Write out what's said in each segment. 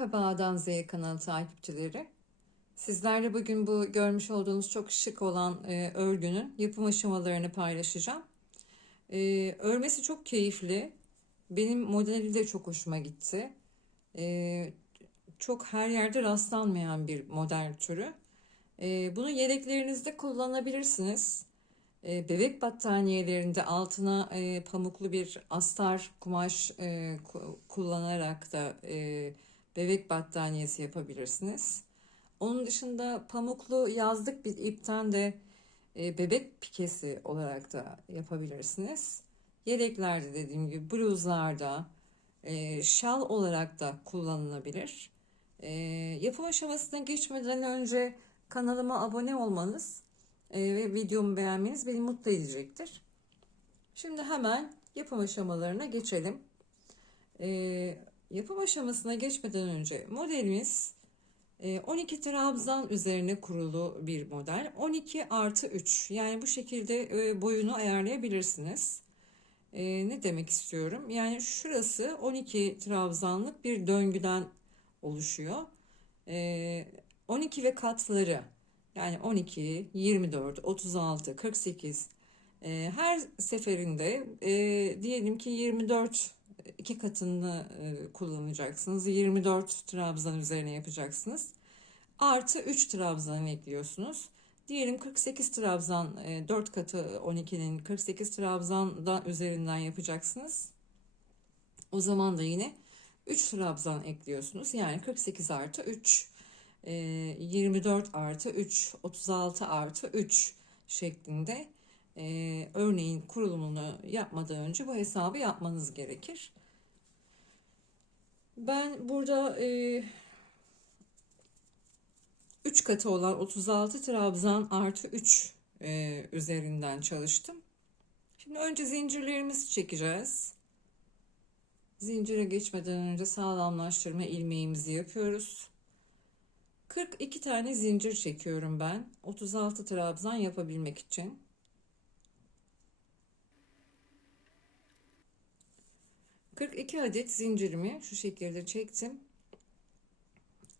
Merhaba A'dan Z'ye kanalı takipçileri. Sizlerle bugün bu görmüş olduğunuz çok şık olan örgünün yapım aşamalarını paylaşacağım. Örmesi çok keyifli. Benim modeli de çok hoşuma gitti. E, Çok her yerde rastlanmayan bir model türü. Bunu yedeklerinizde kullanabilirsiniz. Bebek battaniyelerinde altına pamuklu bir astar kumaş kullanarak da bebek battaniyesi yapabilirsiniz. Onun dışında pamuklu yazlık bir ipten de bebek pikesi olarak da yapabilirsiniz. Yeleklerde dediğim gibi bluzlarda şal olarak da kullanılabilir. Yapım aşamasına geçmeden önce kanalıma abone olmanız ve videomu beğenmeniz beni mutlu edecektir. Şimdi hemen yapım aşamalarına geçelim. Yapım aşamasına geçmeden önce modelimiz 12 trabzan üzerine kurulu bir model. 12 artı 3, yani bu şekilde boyunu ayarlayabilirsiniz. Ne demek istiyorum? Yani şurası 12 trabzanlık bir döngüden oluşuyor. 12 ve katları, yani 12, 24, 36, 48, her seferinde diyelim ki 24 iki katını kullanacaksınız. 24 trabzan üzerine yapacaksınız. Artı 3 trabzan ekliyorsunuz. Diyelim 48 trabzan, 4 katı 12'nin 48 trabzandan üzerinden yapacaksınız. O zaman da yine 3 trabzan ekliyorsunuz. Yani 48 artı 3, 24 artı 3, 36 artı 3 şeklinde örneğin kurulumunu yapmadan önce bu hesabı yapmanız gerekir. Ben burada 3 katı olan 36 trabzan artı 3 üzerinden çalıştım. Şimdi önce zincirlerimizi çekeceğiz. Zincire geçmeden önce sağlamlaştırma ilmeğimizi yapıyoruz. 42 tane zincir çekiyorum ben 36 trabzan yapabilmek için. 42 adet zincirimi şu şekilde çektim.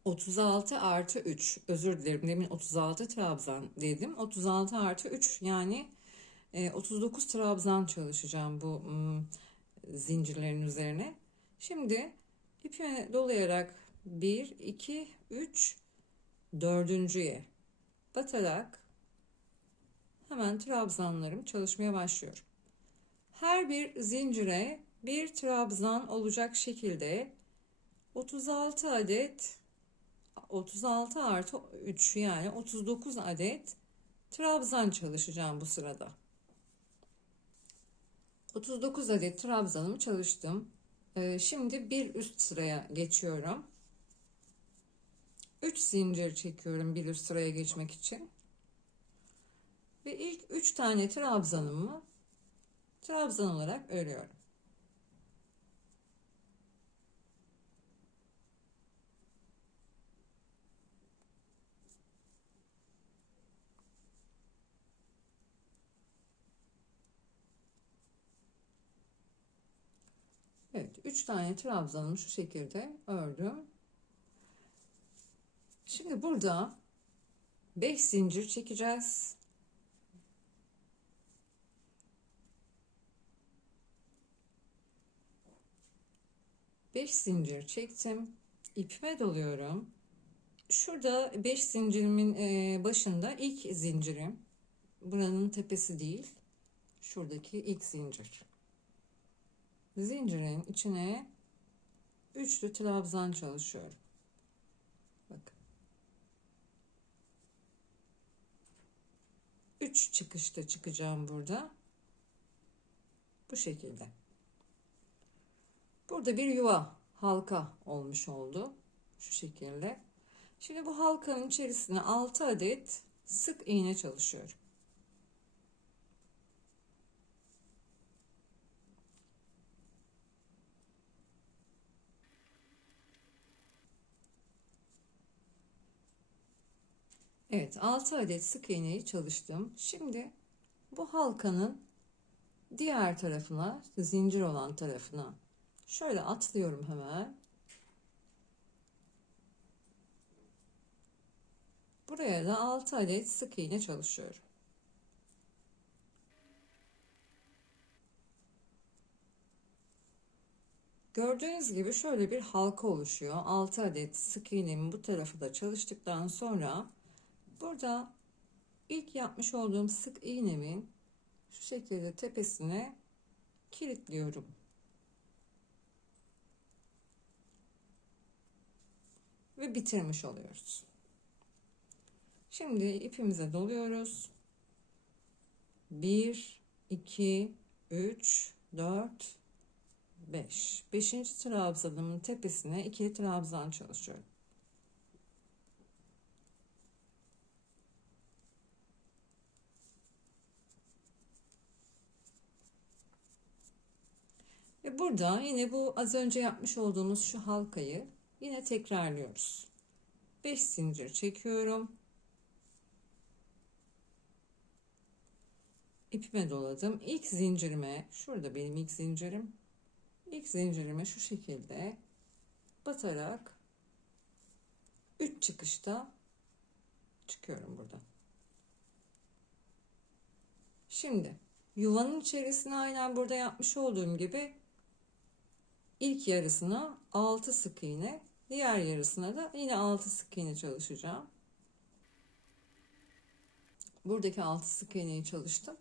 36 artı 3, özür dilerim, demin 36 trabzan dedim. 36 artı 3, yani 39 trabzan çalışacağım bu zincirlerin üzerine. Şimdi ipimi dolayarak 1, 2, 3, dördüncüye batarak hemen trabzanlarım çalışmaya başlıyorum. Her bir zincire bir trabzan olacak şekilde 36 adet, 36 artı 3, yani 39 adet trabzan çalışacağım bu sırada. 39 adet trabzanımı çalıştım. Şimdi bir üst sıraya geçiyorum. 3 zincir çekiyorum bir üst sıraya geçmek için. Ve ilk 3 tane trabzanımı trabzan olarak örüyorum. Evet, 3 tane trabzanımı şu şekilde ördüm. Şimdi burada 5 zincir çekeceğiz. Beş zincir çektim. İpime doluyorum. Şurada 5 zincirimin başında ilk zincirim. Buranın tepesi değil. Şuradaki ilk zincir. Zincirin içine üçlü trabzan çalışıyorum. Bakın. 3 çıkışta çıkacağım burada. Bu şekilde. Burada bir yuva, halka olmuş oldu. Şu şekilde. Şimdi bu halkanın içerisine 6 adet sık iğne çalışıyorum. Evet, 6 adet sık iğneyi çalıştım. Şimdi bu halkanın diğer tarafına, zincir olan tarafına şöyle atlıyorum hemen. Buraya da 6 adet sık iğne çalışıyorum. Gördüğünüz gibi şöyle bir halka oluşuyor. 6 adet sık iğnemin bu tarafı da çalıştıktan sonra burada ilk yapmış olduğum sık iğnemin şu şekilde tepesine kilitliyorum. Ve bitirmiş oluyoruz. Şimdi ipimize doluyoruz. 1, 2, 3, 4, 5. 5. trabzanımın tepesine ikili trabzan çalışıyorum. Ve burada yine bu az önce yapmış olduğumuz şu halkayı yine tekrarlıyoruz. 5 zincir çekiyorum. İpime doladım. İlk zincirime, şurada benim ilk zincirim. İlk zincirime şu şekilde batarak 3 çıkışta çıkıyorum buradan. Şimdi yuvanın içerisine aynen burada yapmış olduğum gibi ilk yarısına 6 sık iğne, diğer yarısına da yine 6 sık iğne çalışacağım. Buradaki 6 sık iğneyi çalıştım.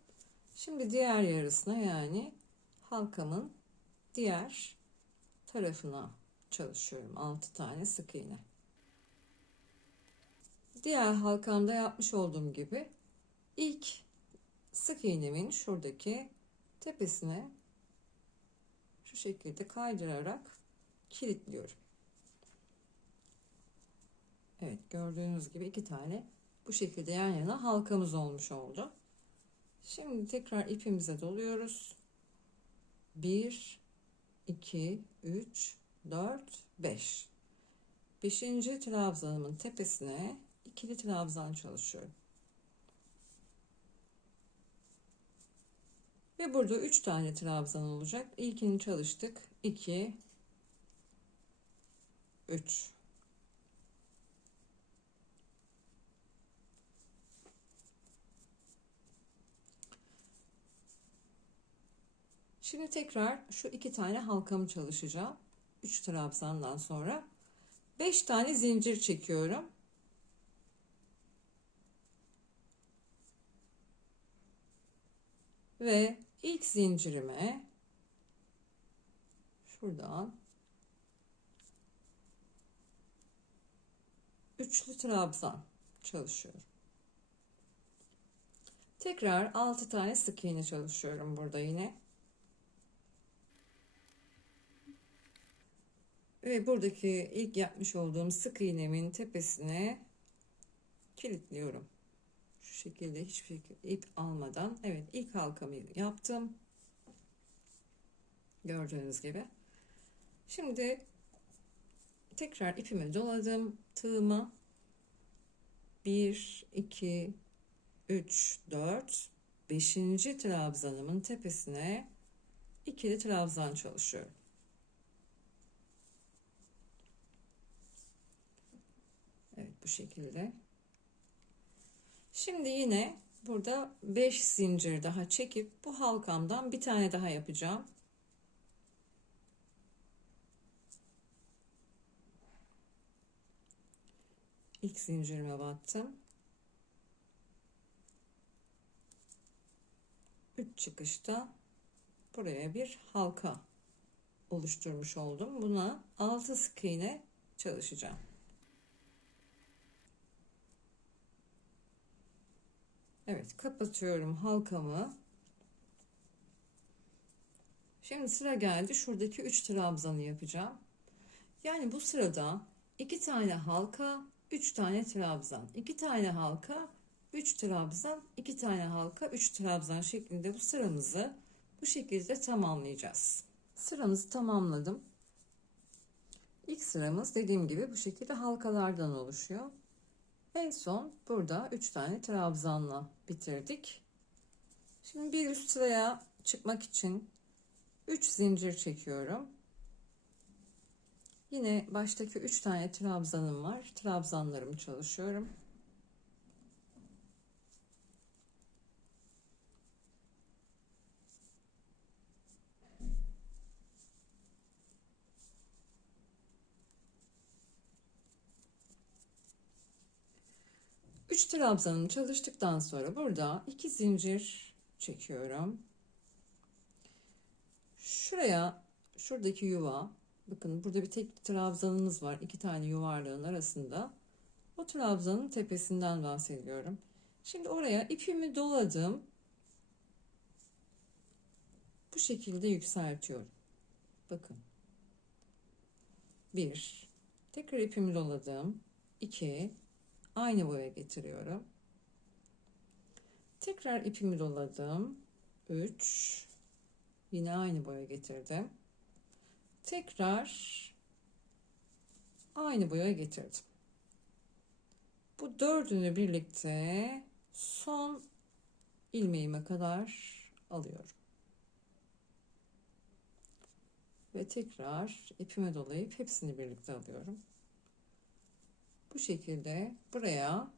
Şimdi diğer yarısına, yani halkamın diğer tarafına çalışıyorum. 6 tane sık iğne. Diğer halkamda yapmış olduğum gibi ilk sık iğnemin şuradaki tepesine şu şekilde kaydırarak kilitliyorum. Evet, gördüğünüz gibi 2 tane bu şekilde yan yana halkamız olmuş oldu. Şimdi tekrar ipimize doluyoruz. 1, 2, 3, 4, 5. 5. trabzanımın tepesine ikili trabzan çalışıyorum. Ve burada 3 tane trabzan olacak. İlkini çalıştık. 2, 3. Şimdi tekrar şu 2 tane halkamı çalışacağım. 3 trabzandan sonra 5 tane zincir çekiyorum. Ve ilk zincirime şuradan üçlü trabzan çalışıyorum. Tekrar 6 tane sık iğne çalışıyorum burada yine. Ve buradaki ilk yapmış olduğum sık iğnemin tepesine kilitliyorum. Şu şekilde hiçbir şekilde ip almadan. Evet, ilk halkamı yaptım. Gördüğünüz gibi. Şimdi tekrar ipimi doladım. Tığıma 1, 2, 3, 4, 5. trabzanımın tepesine ikili trabzan çalışıyorum. Evet, bu şekilde. Şimdi yine burada 5 zincir daha çekip bu halkamdan bir tane daha yapacağım. İlk zincirime battım. 3 çıkışta buraya bir halka oluşturmuş oldum. Buna 6 sık iğne çalışacağım. Evet, kapatıyorum halkamı. Şimdi sıra geldi. Şuradaki 3 trabzanı yapacağım. Yani bu sırada 2 tane halka, 3 tane trabzan, 2 tane halka, 3 trabzan, 2 tane halka, 3 trabzan şeklinde bu sıramızı bu şekilde tamamlayacağız. Sıramızı tamamladım. İlk sıramız dediğim gibi bu şekilde halkalardan oluşuyor. En son burada 3 tane trabzanla bitirdik. Şimdi bir üst sıraya çıkmak için 3 zincir çekiyorum. Yine baştaki 3 tane trabzanım var. Trabzanlarımı çalışıyorum. 3 trabzanımı çalıştıktan sonra burada 2 zincir çekiyorum. Şuraya, şuradaki yuva, bakın burada bir tek trabzanımız var, 2 tane yuvarlağın arasında. O trabzanın tepesinden bahsediyorum. Şimdi oraya ipimi doladım. Bu şekilde yükseltiyorum. Bakın. 1. Tekrar ipimi doladım. 2. Aynı boya getiriyorum. Tekrar ipimi doladım. 3. Yine aynı boya getirdim. Tekrar aynı boya getirdim. Bu dördünü birlikte son ilmeğime kadar alıyorum. Ve tekrar ipime dolayıp hepsini birlikte alıyorum. Bu şekilde buraya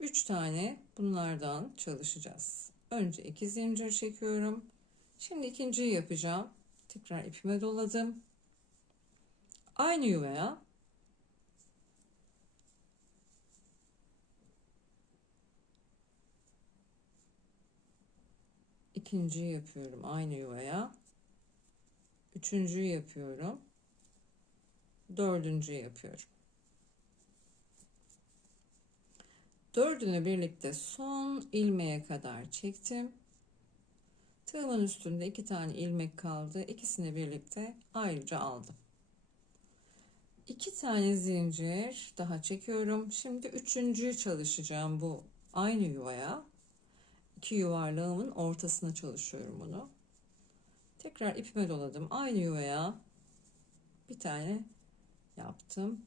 3 tane bunlardan çalışacağız. Önce 2 zincir çekiyorum. Şimdi ikinciyi yapacağım. Tekrar ipime doladım. Aynı yuvaya ikinciyi yapıyorum. Aynı yuvaya üçüncüyü yapıyorum. Dördüncüyü yapıyorum. Dördünü birlikte son ilmeğe kadar çektim. Tığımın üstünde 2 tane ilmek kaldı. İkisini birlikte ayrıca aldım. 2 tane zincir daha çekiyorum. Şimdi üçüncüyü çalışacağım bu aynı yuvaya. 2 yuvarlağımın ortasına çalışıyorum bunu. Tekrar ipime doladım. Aynı yuvaya bir tane yaptım.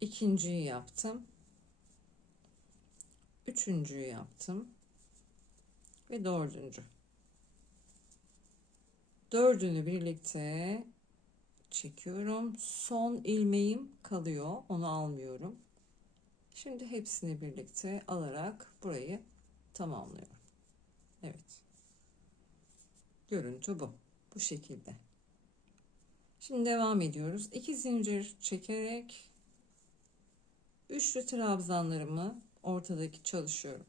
İkinciyi yaptım. Üçüncüyü yaptım. Ve dördüncü. Dördünü birlikte çekiyorum. Son ilmeğim kalıyor. Onu almıyorum. Şimdi hepsini birlikte alarak burayı tamamlıyorum. Evet. Görüntü bu. Bu şekilde. Şimdi devam ediyoruz. 2 zincir çekerek üçlü trabzanlarımı ortadaki çalışıyorum.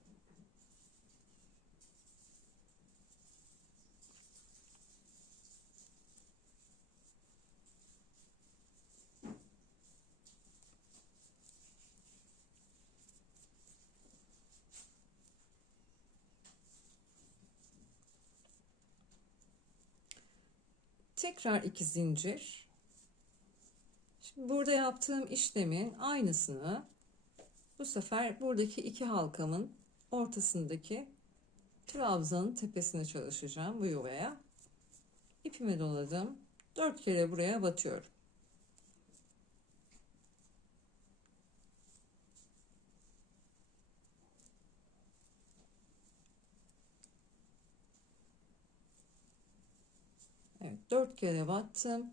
Tekrar 2 zincir. Şimdi burada yaptığım işlemin aynısını bu sefer buradaki 2 halkamın ortasındaki trabzanın tepesine çalışacağım bu yuvaya. İpimi doladım. 4 kere buraya batıyorum. Evet, 4 kere battım.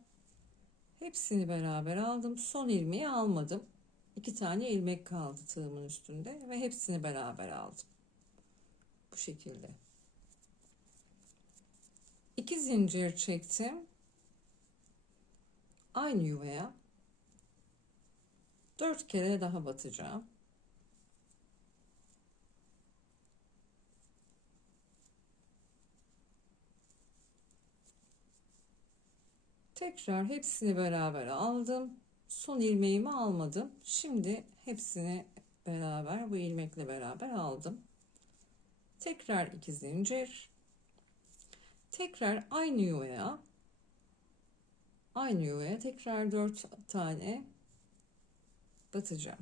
Hepsini beraber aldım. Son ilmeği almadım. 2 tane ilmek kaldı tığımın üstünde ve hepsini beraber aldım. Bu şekilde. 2 zincir çektim. Aynı yuvaya 4 kere daha batacağım. Tekrar hepsini beraber aldım. Son ilmeğimi almadım. Şimdi hepsini beraber bu ilmekle beraber aldım. Tekrar 2 zincir. Tekrar aynı yuvaya tekrar 4 tane batacağım.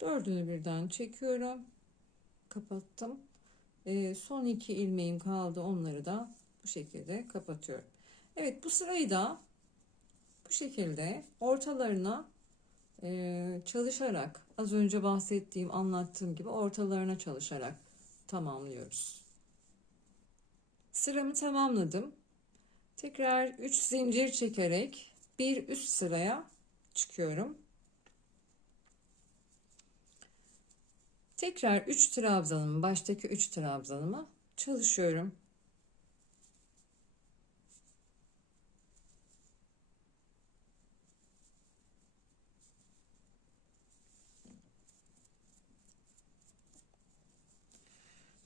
Dördünü birden çekiyorum. Kapattım. Son 2 ilmeğim kaldı. Onları da bu şekilde kapatıyorum. Evet, bu sırayı da bu şekilde ortalarına çalışarak, az önce bahsettiğim, anlattığım gibi ortalarına çalışarak tamamlıyoruz. Sıramı tamamladım. Tekrar 3 zincir çekerek bir üst sıraya çıkıyorum. Tekrar 3 trabzanımı, baştaki 3 trabzanımı çalışıyorum.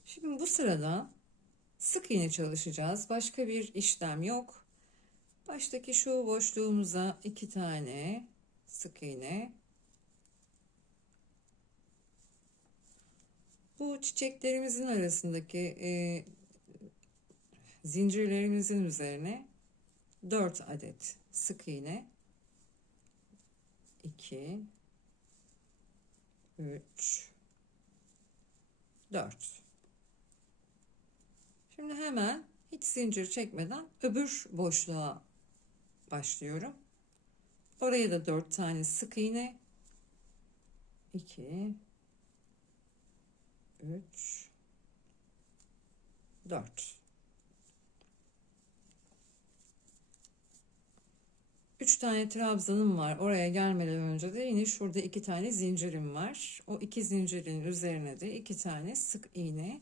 Şimdi bu sırada sık iğne çalışacağız. Başka bir işlem yok. Baştaki şu boşluğumuza 2 tane sık iğne. Bu çiçeklerimizin arasındaki zincirlerimizin üzerine 4 adet sık iğne. 2 3 4. Şimdi hemen hiç zincir çekmeden öbür boşluğa başlıyorum. Oraya da 4 tane sık iğne. 2 3 4. 3 tane trabzanım var. Oraya gelmeden önce de yine şurada 2 tane zincirim var. O 2 zincirin üzerine de 2 tane sık iğne.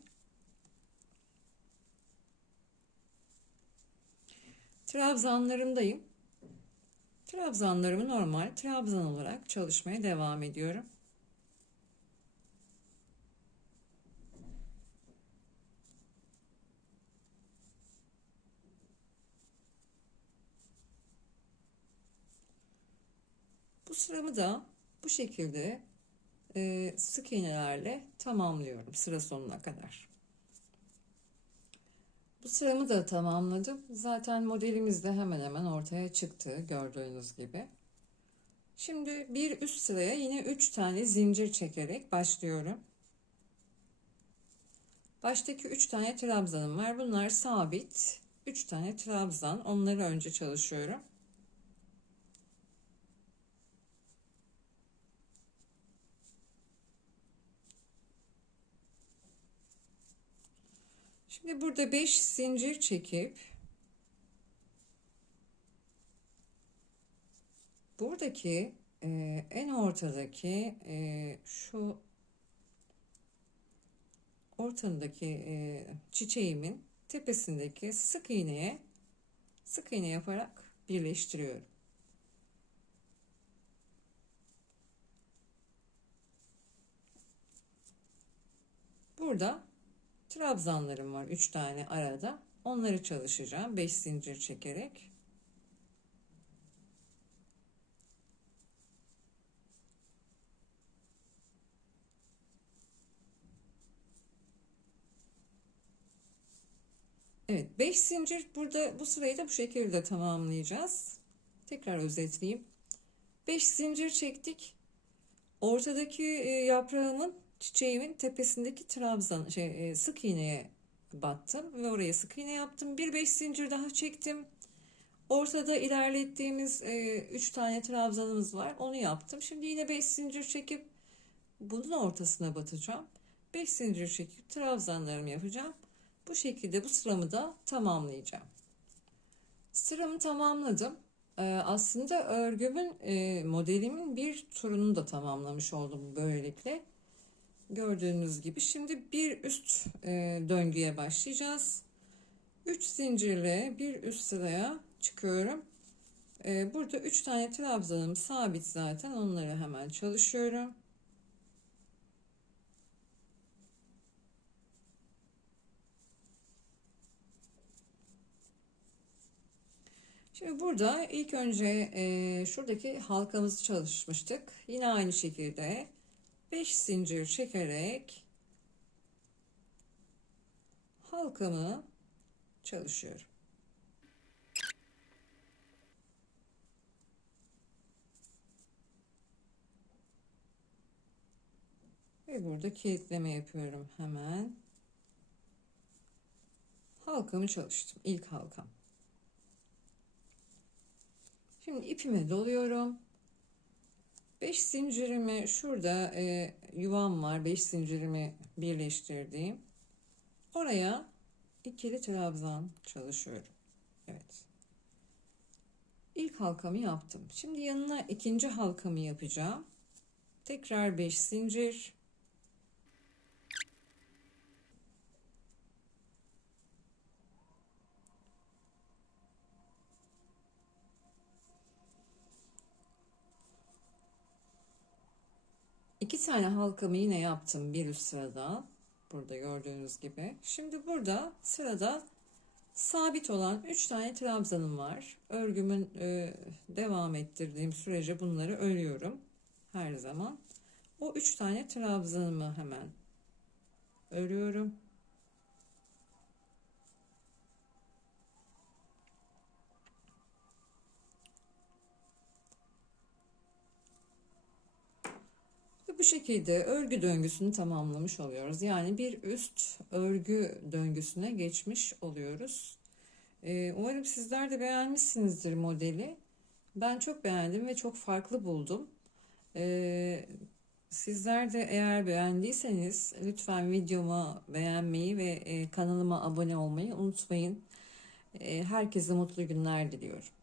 Trabzanlarımdayım. Trabzanlarımı normal trabzan olarak çalışmaya devam ediyorum. Bu sıramı da bu şekilde sık iğnelerle tamamlıyorum sıra sonuna kadar. Bu sıramı da tamamladım. Zaten modelimiz de hemen hemen ortaya çıktı gördüğünüz gibi. Şimdi bir üst sıraya yine 3 tane zincir çekerek başlıyorum. Baştaki 3 tane trabzanım var. Bunlar sabit. 3 tane trabzan. Onları önce çalışıyorum. Şimdi burada 5 zincir çekip buradaki en ortadaki şu ortadaki çiçeğimin tepesindeki sık iğne yaparak birleştiriyorum. Burada trabzanlarım var 3 tane arada. Onları çalışacağım 5 zincir çekerek. Evet, 5 zincir burada bu sırayı da bu şekilde tamamlayacağız. Tekrar özetleyeyim. 5 zincir çektik. Ortadaki yaprağımın, çiçeğimin tepesindeki sık iğneye battım ve oraya sık iğne yaptım. Bir 5 zincir daha çektim. Ortada ilerlettiğimiz 3 tane trabzanımız var. Onu yaptım. Şimdi yine 5 zincir çekip bunun ortasına batacağım. 5 zincir çekip trabzanlarımı yapacağım. Bu şekilde bu sıramı da tamamlayacağım. Sıramı tamamladım. Aslında örgümün, modelimin bir turunu da tamamlamış oldum böylelikle. Gördüğünüz gibi şimdi bir üst döngüye başlayacağız. 3 zincirle bir üst sıraya çıkıyorum. Burada 3 tane trabzanım sabit zaten. Onları hemen çalışıyorum. Şimdi burada ilk önce şuradaki halkamızı çalışmıştık. Yine aynı şekilde 5 zincir çekerek halkamı çalışıyorum. Ve burada kilitleme yapıyorum hemen. Halkamı çalıştım. İlk halkam. Şimdi ipimi doluyorum. 5 zincirimi şurada yuvam var. 5 zincirimi birleştirdiğim. Oraya ikili trabzan çalışıyorum. Evet. İlk halkamı yaptım. Şimdi yanına ikinci halkamı yapacağım. Tekrar 5 zincir. 2 tane halkamı yine yaptım bir üst sırada. Burada gördüğünüz gibi. Şimdi burada sırada sabit olan 3 tane trabzanım var. Örgümün devam ettirdiğim sürece bunları örüyorum her zaman. O 3 tane trabzanımı hemen örüyorum. Ve bu şekilde örgü döngüsünü tamamlamış oluyoruz. Yani bir üst örgü döngüsüne geçmiş oluyoruz. Umarım sizler de beğenmişsinizdir modeli. Ben çok beğendim ve çok farklı buldum. Ee, Sizler de eğer beğendiyseniz lütfen videomu beğenmeyi ve kanalıma abone olmayı unutmayın. Herkese mutlu günler diliyorum.